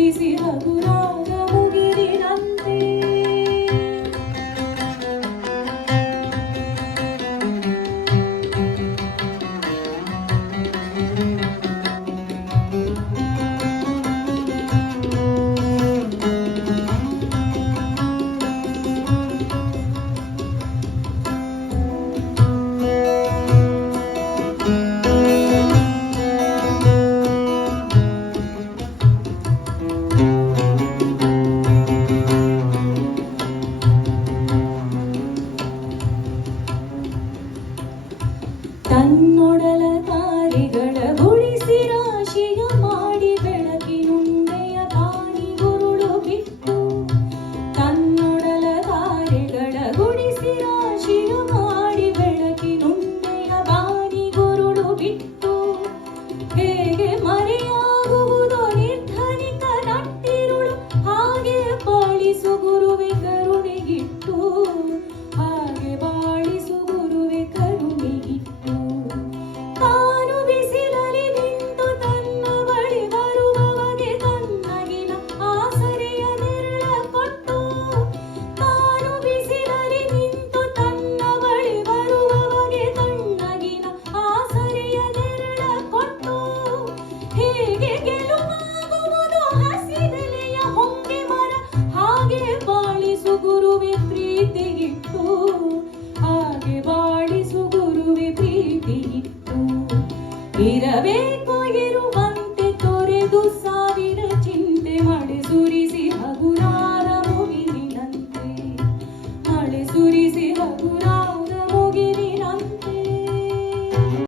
easy, a தன்னோட Peter Big